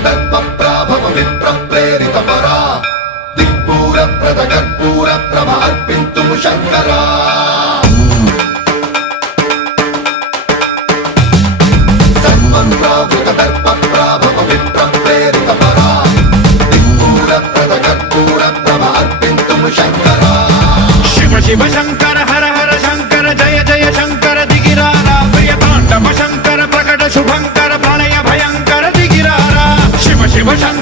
దర్పప్రాభవ విప్రప్రేరిత పరా దిక్పూర ప్రద కర్పూర ప్రభ అర్పింతుము శంకరా సన్మన్రావృత దర్పప్రాభవ విప్రప్రేరిత పరా దిక్పూర ప్రద కర్పూర ప్రభ అర్పింతుము శంకరా శివ శివ శంకర హర హర శంకర జయ జయ శంకర దిగిరారా ప్రియ తాండవ శంకర ప్రకట శుభంకర ప్రళయ భయంకర దిగిరారా శివ శివ శంకర